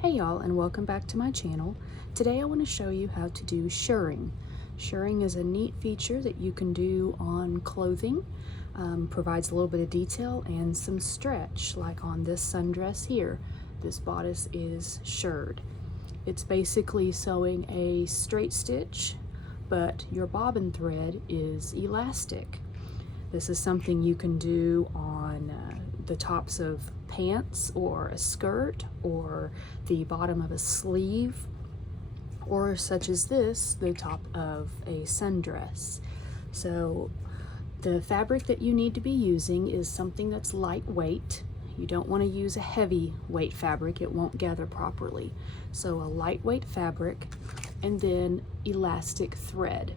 Hey y'all, and welcome back to my channel. Today I want to show you how to do shirring. Shirring is a neat feature that you can do on clothing. Provides a little bit of detail and some stretch, like on this sundress here. This bodice is shirred. It's basically sewing a straight stitch, but your bobbin thread is elastic. This is something you can do on the tops of pants or a skirt or the bottom of a sleeve, or such as this, the top of a sundress. So the fabric that you need to be using is something that's lightweight. You don't want to use a heavy weight fabric, it won't gather properly. So a lightweight fabric and then elastic thread.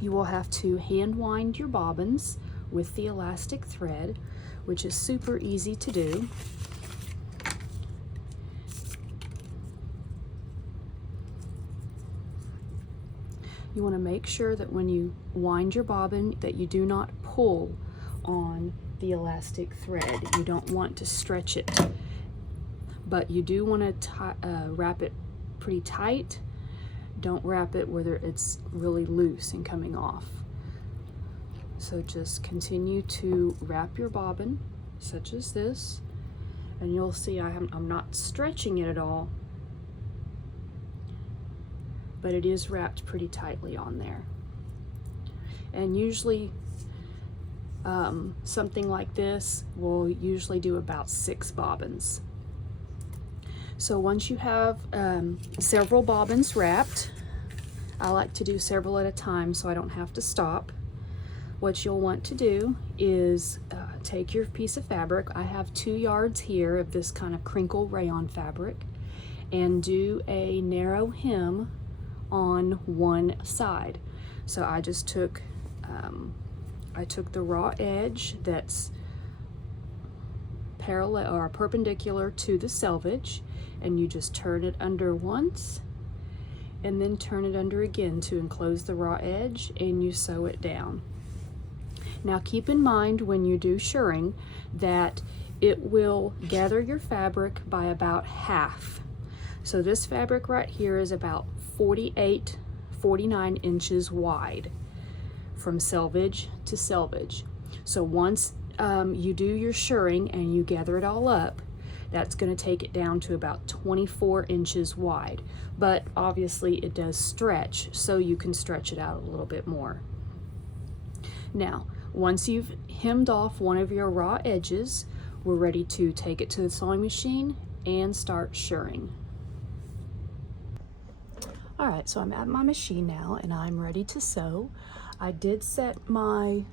You will have to hand wind your bobbins with the elastic thread, which is super easy to do. You want to make sure that when you wind your bobbin that you do not pull on the elastic thread. You don't want to stretch it, but you do want to wrap it pretty tight. Don't wrap it where it's really loose and coming off. So just continue to wrap your bobbin, such as this, and you'll see I'm not stretching it at all, but it is wrapped pretty tightly on there. And usually something like this will usually do about 6 bobbins. So once you have several bobbins wrapped, I like to do several at a time so I don't have to stop. What you'll want to do is take your piece of fabric. I have 2 yards here of this kind of crinkle rayon fabric, and do a narrow hem on one side. So I just took the raw edge that's parallel or perpendicular to the selvage, and you just turn it under once and then turn it under again to enclose the raw edge, and you sew it down. Now keep in mind when you do shirring that it will gather your fabric by about half. So this fabric right here is about 49 inches wide from selvage to selvage. So once you do your shirring and you gather it all up, that's going to take it down to about 24 inches wide. But obviously it does stretch, so you can stretch it out a little bit more. Now, once you've hemmed off one of your raw edges, we're ready to take it to the sewing machine and start shirring. All right, so I'm at my machine now and I'm ready to sew. I did set my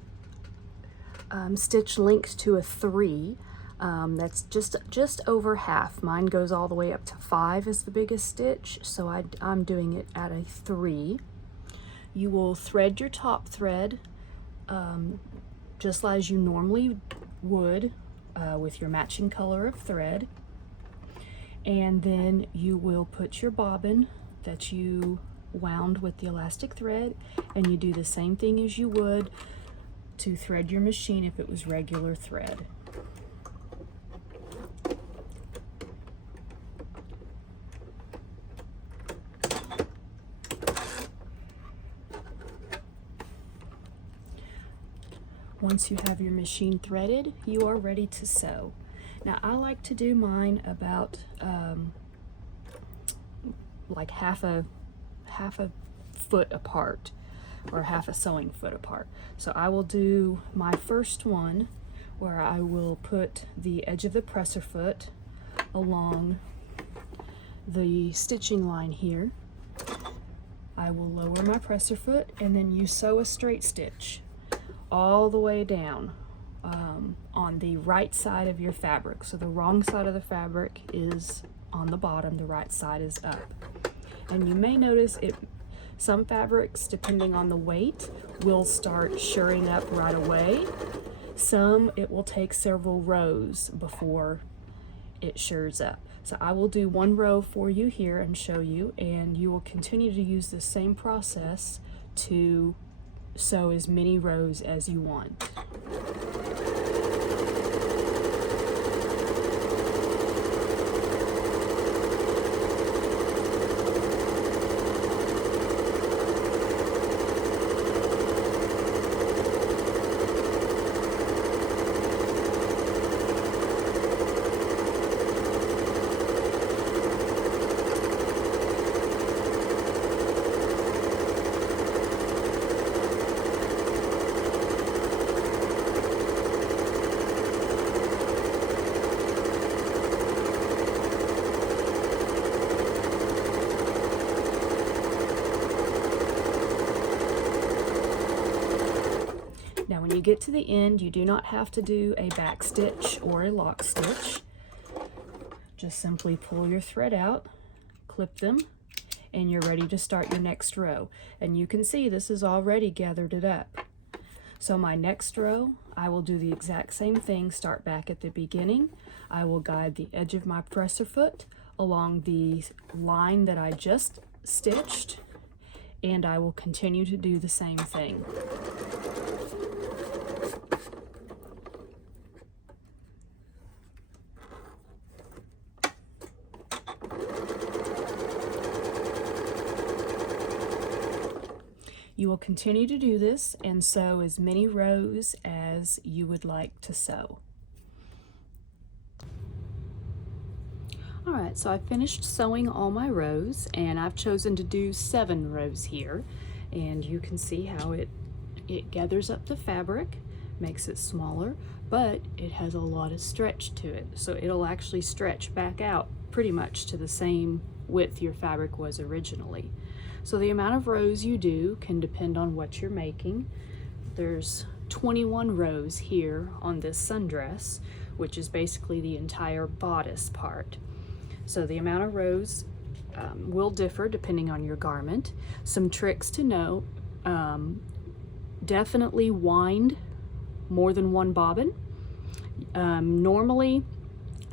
stitch length to a 3. That's just over half. Mine goes all the way up to 5 is the biggest stitch, so I'm doing it at a 3. You will thread your top thread just as you normally would with your matching color of thread, and then you will put your bobbin that you wound with the elastic thread, and you do the same thing as you would to thread your machine if it was regular thread. Once you have your machine threaded, you are ready to sew. Now I like to do mine about like half a foot apart, or half a sewing foot apart. So I will do my first one where I will put the edge of the presser foot along the stitching line here. I will lower my presser foot, and then you sew a straight stitch all the way down on the right side of your fabric. So the wrong side of the fabric is on the bottom, the right side is up. And you may notice some fabrics, depending on the weight, will start shirring up right away. Some, it will take several rows before it shirrs up. So I will do one row for you here and show you, and you will continue to use the same process to sew as many rows as you want. get to the end, you do not have to do a back stitch or a lock stitch. Just simply pull your thread out, clip them, and you're ready to start your next row. And you can see this has already gathered it up. So my next row, I will do the exact same thing, start back at the beginning. I will guide the edge of my presser foot along the line that I just stitched, and I will continue to do the same thing. You will continue to do this and sew as many rows as you would like to sew. All right, so I finished sewing all my rows, and I've chosen to do 7 rows here. And you can see how it gathers up the fabric, makes it smaller, but it has a lot of stretch to it. So it'll actually stretch back out pretty much to the same width your fabric was originally. So the amount of rows you do can depend on what you're making. There's 21 rows here on this sundress, which is basically the entire bodice part. So the amount of rows will differ depending on your garment. Some tricks to know, definitely wind more than one bobbin. Normally,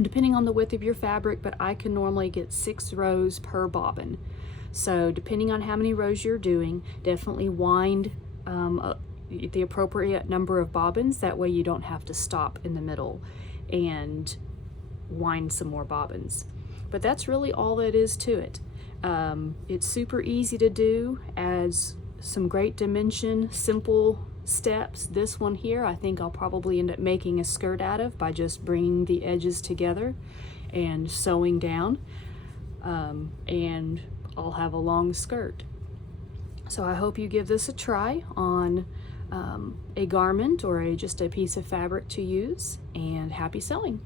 depending on the width of your fabric, but I can normally get 6 rows per bobbin. So depending on how many rows you're doing, definitely wind the appropriate number of bobbins. That way you don't have to stop in the middle and wind some more bobbins. But that's really all that is to it. It's super easy to do, adds some great dimension, simple steps. This one here, I think I'll probably end up making a skirt out of by just bringing the edges together and sewing down. And I'll have a long skirt. So I hope you give this a try on a garment or just a piece of fabric to use, and happy sewing.